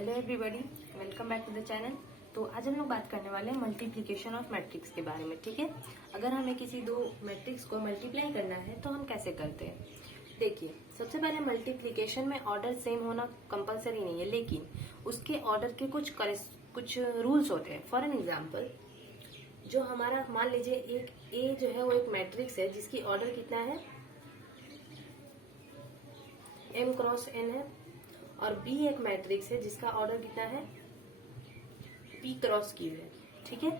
Hello everybody, welcome back to the channel. तो आज हम लोग बात करने वाले हैं मल्टीप्लिकेशन ऑफ मैट्रिक्स के बारे में। ठीक है, अगर हमें किसी दो मैट्रिक्स को मल्टीप्लाई करना है तो हम कैसे करते हैं। देखिए, सबसे पहले मल्टीप्लिकेशन में ऑर्डर सेम होना कंपलसरी नहीं है, लेकिन उसके ऑर्डर के कुछ रूल्स होते हैं। फॉर एन एग्जाम्पल, जो हमारा मान लीजिए एक ए जो है वो एक मैट्रिक्स है जिसकी ऑर्डर कितना है, m क्रॉस n है, और B एक मैट्रिक्स है जिसका ऑर्डर कितना है, P क्रॉस Q है। ठीक है,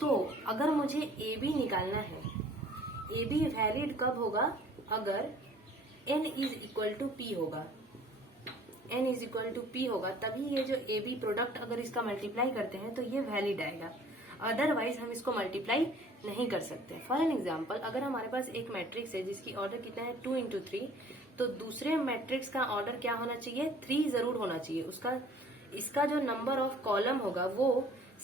तो अगर मुझे AB निकालना है, AB वैलिड कब होगा, अगर n is equal to P होगा, n is equal to P होगा, तभी ये जो AB प्रोडक्ट अगर इसका मल्टीप्लाई करते हैं तो ये वैलिड आएगा। अदरवाइज हम इसको मल्टीप्लाई नहीं कर सकते। फॉर एन एग्जाम्पल, अगर हमारे पास एक मैट्रिक्स है जिसकी ऑर्डर कितना है 2 इंटू 3, तो दूसरे मैट्रिक्स का ऑर्डर क्या होना चाहिए, 3 जरूर होना चाहिए। इसका जो नंबर ऑफ कॉलम होगा वो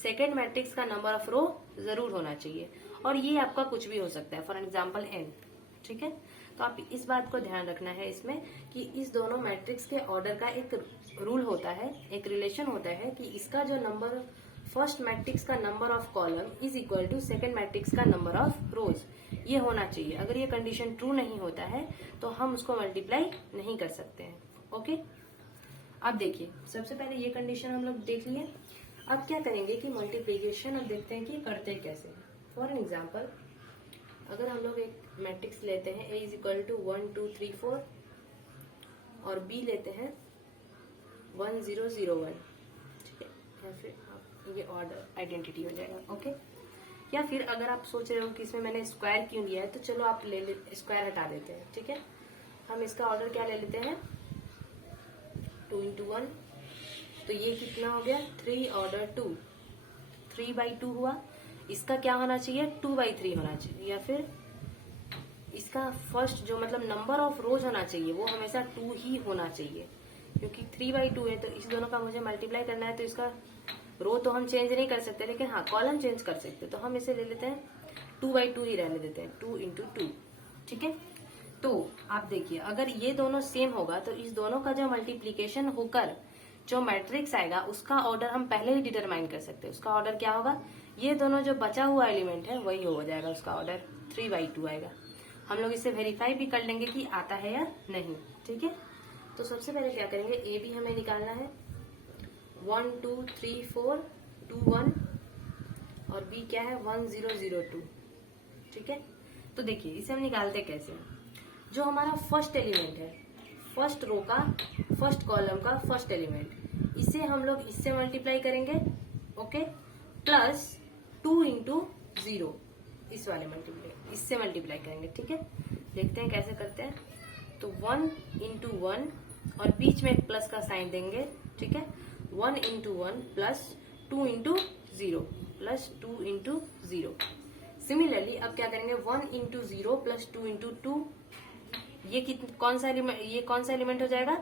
सेकेंड मैट्रिक्स का नंबर ऑफ रो जरूर होना चाहिए, और ये आपका कुछ भी हो सकता है, फॉर एग्जाम्पल n। ठीक है, तो आप इस बात को ध्यान रखना है इसमें कि इस दोनों मैट्रिक्स के ऑर्डर का एक रूल होता है, एक रिलेशन होता है कि इसका जो नंबर फर्स्ट मैट्रिक्स का number of column is equal to second matrix का नंबर ऑफ रोज, ये होना चाहिए। अगर ये कंडीशन ट्रू नहीं होता है तो हम उसको मल्टीप्लाई नहीं कर सकते हैं। ओके, अब देखिए, सबसे पहले ये कंडीशन हम लोग देख लिए। अब क्या करेंगे कि मल्टीप्लीकेशन अब देखते हैं कि करते कैसे। फॉर एन एग्जाम्पल, अगर हम लोग एक मैट्रिक्स लेते हैं a इज इक्वल टू 1 2 3 4 और b लेते हैं 1 0 0 1, ठीक है, या फिर ये ऑर्डर आइडेंटिटी हो जाएगा। ओके, या फिर अगर आप सोच रहे हो कि इसमें मैंने स्क्वायर क्यों लिया है, तो चलो आप स्क्वायर हटा देते हैं। ठीक है, हम इसका ऑर्डर क्या ले लेते हैं, 2 इंटू 1, तो ये कितना हो गया, 3 ऑर्डर 2, 3/2 हुआ। इसका क्या होना चाहिए, 2/3 होना चाहिए, या फिर इसका फर्स्ट जो मतलब नंबर ऑफ रोज होना चाहिए वो हमेशा 2 ही होना चाहिए, क्योंकि 3/2 है। तो इस दोनों का मुझे मल्टीप्लाई करना है, तो इसका रो तो हम चेंज नहीं कर सकते, लेकिन हाँ कॉलम चेंज कर सकते। तो हम इसे ले लेते हैं 2/2 ही रहने देते हैं, 2 इंटू 2। ठीक है, तो आप देखिए, अगर ये दोनों सेम होगा तो इस दोनों का जो मल्टीप्लीकेशन होकर जो मैट्रिक्स आएगा उसका ऑर्डर हम पहले ही डिटरमाइन कर सकते हैं। उसका ऑर्डर क्या होगा, ये दोनों जो बचा हुआ एलिमेंट है वही हो जाएगा, उसका ऑर्डर 3/2 आएगा। हम लोग इसे वेरीफाई भी कर लेंगे कि आता है या नहीं। ठीक है, तो सबसे पहले क्या करेंगे, ए बी हमें निकालना है, 1 2 3 4 2 1, और b क्या है 1 0 0 2। ठीक है, तो देखिए इसे हम निकालते कैसे। जो हमारा फर्स्ट एलिमेंट है, फर्स्ट रो का फर्स्ट कॉलम का फर्स्ट एलिमेंट, इसे हम लोग इससे मल्टीप्लाई करेंगे। ओके, प्लस 2 इंटू 0, इस वाले मल्टीप्लाई इससे मल्टीप्लाई करेंगे। ठीक है, देखते हैं कैसे करते हैं। तो 1 इंटू 1 और बीच में एक प्लस का साइन देंगे। ठीक है, 1 into 1 plus 2 into 0 plus 2 into 0। Similarly अब क्या करेंगे, 1 इंटू 0 प्लस 2 इंटू 2, ये कौन सा एलिमेंट हो जाएगा,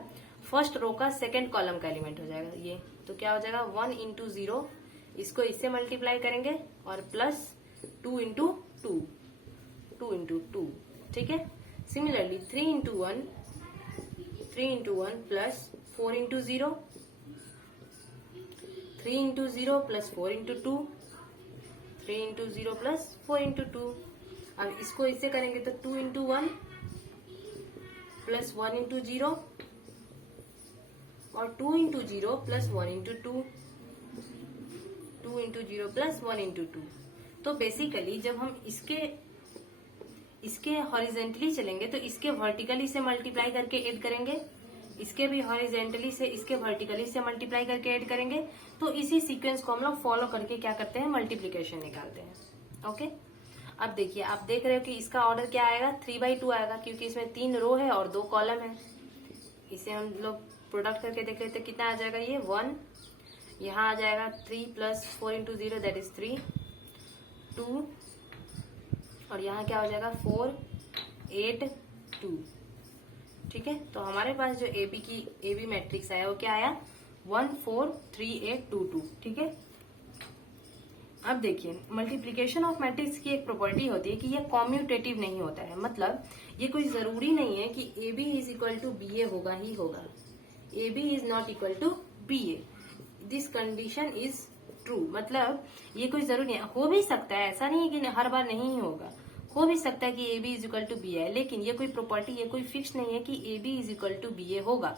फर्स्ट रो का सेकेंड कॉलम का एलिमेंट हो जाएगा ये। तो क्या हो जाएगा 1 इंटू 0, इसको इससे मल्टीप्लाई करेंगे, और प्लस 2 इंटू 2, 2 इंटू 2। ठीक है, similarly 3 into 1, 3 into 1 plus 4 into 0, 3 into 0 plus 4 into 2, 3 into 0 plus 4 into 2। अब इसको इससे करेंगे तो 2 इंटू 1 प्लस 1 इंटू 0, और 2 into 0 plus 1 into 2, 2 into 0 plus 1 into 2। तो बेसिकली जब हम इसके हॉरिजेंटली चलेंगे तो इसके वर्टिकली से मल्टीप्लाई करके ऐड करेंगे, इसके भी हॉरिजेंटली से इसके वर्टिकली से मल्टीप्लाई करके ऐड करेंगे। तो इसी सीक्वेंस को हम लोग फॉलो करके क्या करते हैं, मल्टीप्लीकेशन निकालते हैं। ओके, अब देखिए, आप देख रहे हो कि इसका ऑर्डर क्या आएगा, 3/2 आएगा, क्योंकि इसमें 3 रो है और 2 कॉलम है। इसे हम लोग प्रोडक्ट करके देख रहे थे, कितना आ जाएगा, ये 1, यहाँ आ जाएगा 3 प्लस 4 इंटू 0 दैट इज 3, 2, और यहाँ क्या हो जाएगा 4 8 2। ठीक है, तो हमारे पास जो ए बी मैट्रिक्स आया वो क्या आया, 1 4 3 8 2 2। ठीक है, अब देखिए, मल्टीप्लिकेशन ऑफ मैट्रिक्स की एक प्रॉपर्टी होती है कि ये कॉम्यूटेटिव नहीं होता है। मतलब ये कोई जरूरी नहीं है कि A B is equal to B A होगा ही होगा, A B is not equal to B A. This condition is true. मतलब ये कोई जरूरी नहीं, हो भी सकता है, ऐसा नहीं है कि हर बार नहीं होगा, हो भी सकता है कि A B is equal to B है, लेकिन ये कोई प्रॉपर्टी, ये कोई फिक्स नहीं है कि A B is equal to B A होगा।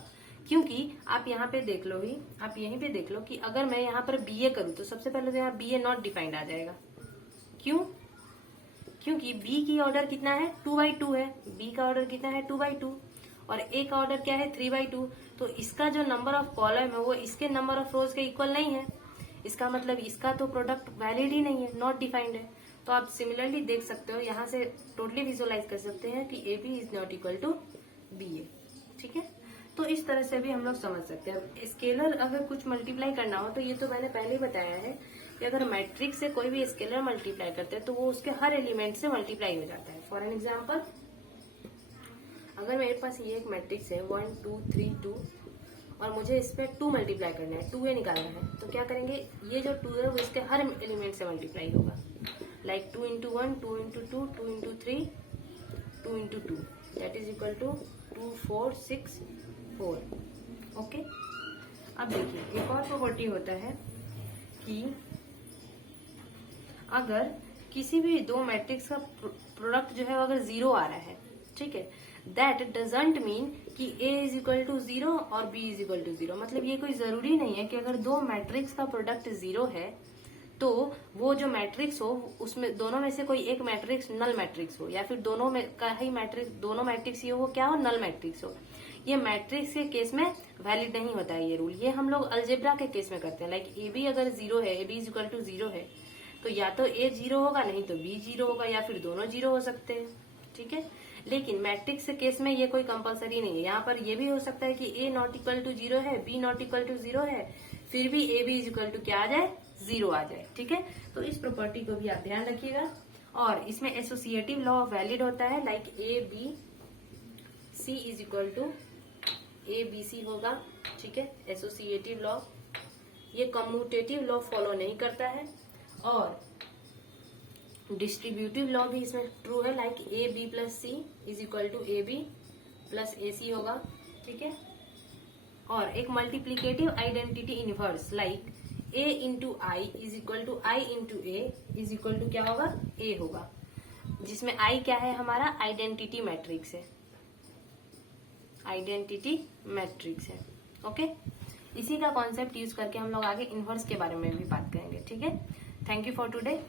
क्योंकि आप यहाँ पे देख लो ही, आप यहीं पे देख लो कि अगर मैं यहाँ पर बी ए करूँ तो सबसे पहले तो यहाँ बी ए नॉट डिफाइंड आ जाएगा। क्यों? क्योंकि बी की ऑर्डर कितना है 2/2 है, बी का ऑर्डर कितना है 2/2 और ए का ऑर्डर क्या है 3/2। तो इसका जो नंबर ऑफ कॉलम है वो इसके नंबर ऑफ रोज के इक्वल नहीं है, इसका मतलब इसका तो प्रोडक्ट वैलिड ही नहीं है, नॉट डिफाइंड है। तो आप सिमिलरली देख सकते हो, यहाँ से टोटली विजुअलाइज कर सकते हैं कि A B is not equal to B A. ठीक है, तो इस तरह से भी हम लोग समझ सकते हैं। स्केलर अगर कुछ मल्टीप्लाई करना हो तो ये तो मैंने पहले ही बताया है कि अगर मैट्रिक्स से कोई भी स्केलर मल्टीप्लाई करते हैं तो वो उसके हर एलिमेंट से मल्टीप्लाई हो जाता है। फॉर एन एग्जाम्पल, अगर मेरे पास ये एक मैट्रिक्स है 1 2 3 2 और मुझे इस पे 2 मल्टीप्लाई करना है, 2a निकालना है, तो क्या करेंगे, ये जो 2 है वो इसके हर एलिमेंट से मल्टीप्लाई होगा। Like 2 into 1, 2 into 2, 2 into 3, 2 into 2, that is equal to 2 4 6 4। Okay, अब देखिए एक और प्रॉपर्टी होता है कि अगर किसी भी दो मैट्रिक्स का प्रोडक्ट जो है अगर 0 आ रहा है, ठीक है, दैट डजंट मीन कि A इज इक्वल टू 0 और B इज इक्वल टू 0। मतलब ये कोई जरूरी नहीं है कि अगर दो मैट्रिक्स का प्रोडक्ट 0 है तो वो जो मैट्रिक्स हो उसमें दोनों में से कोई एक मैट्रिक्स नल मैट्रिक्स हो, या फिर दोनों में का ही मैट्रिक्स, दोनों मैट्रिक्स ये हो क्या हो, नल मैट्रिक्स हो। ये मैट्रिक्स के केस में वैलिड नहीं होता है ये रूल, ये हम लोग अलजेब्रा के केस में करते हैं। लाइक ए बी अगर 0 है, A B is equal to 0 है, तो या तो ए 0 होगा, नहीं तो बी 0 होगा, या फिर दोनों 0 हो सकते हैं। ठीक है, लेकिन मैट्रिक्स के केस में ये कोई कंपलसरी नहीं है। यहाँ पर ये भी हो सकता है कि ए नॉट इक्वल टू 0 है, बी नॉट इक्वल टू 0 है, फिर भी A B is equal to क्या आ जाए, 0 आ जाए। ठीक है, तो इस प्रॉपर्टी को भी आप ध्यान रखिएगा। और इसमें एसोसिएटिव लॉ वैलिड होता है, like A B C is equal to A B C होगा। ठीक है, एसोसिएटिव लॉ, ये कम्यूटेटिव लॉ फॉलो नहीं करता है। और डिस्ट्रीब्यूटिव लॉ भी इसमें ट्रू है, like A B plus C is equal to A B plus A C होगा। ठीक है, और एक multiplicative identity inverse, like a into I is equal to I into A is equal to क्या होगा, a होगा, जिसमें i क्या है, हमारा आइडेंटिटी मैट्रिक्स है, आइडेंटिटी मैट्रिक्स है। ओके, इसी का कॉन्सेप्ट यूज करके हम लोग आगे इनवर्स के बारे में भी बात करेंगे। ठीक है, थैंक यू फॉर टुडे।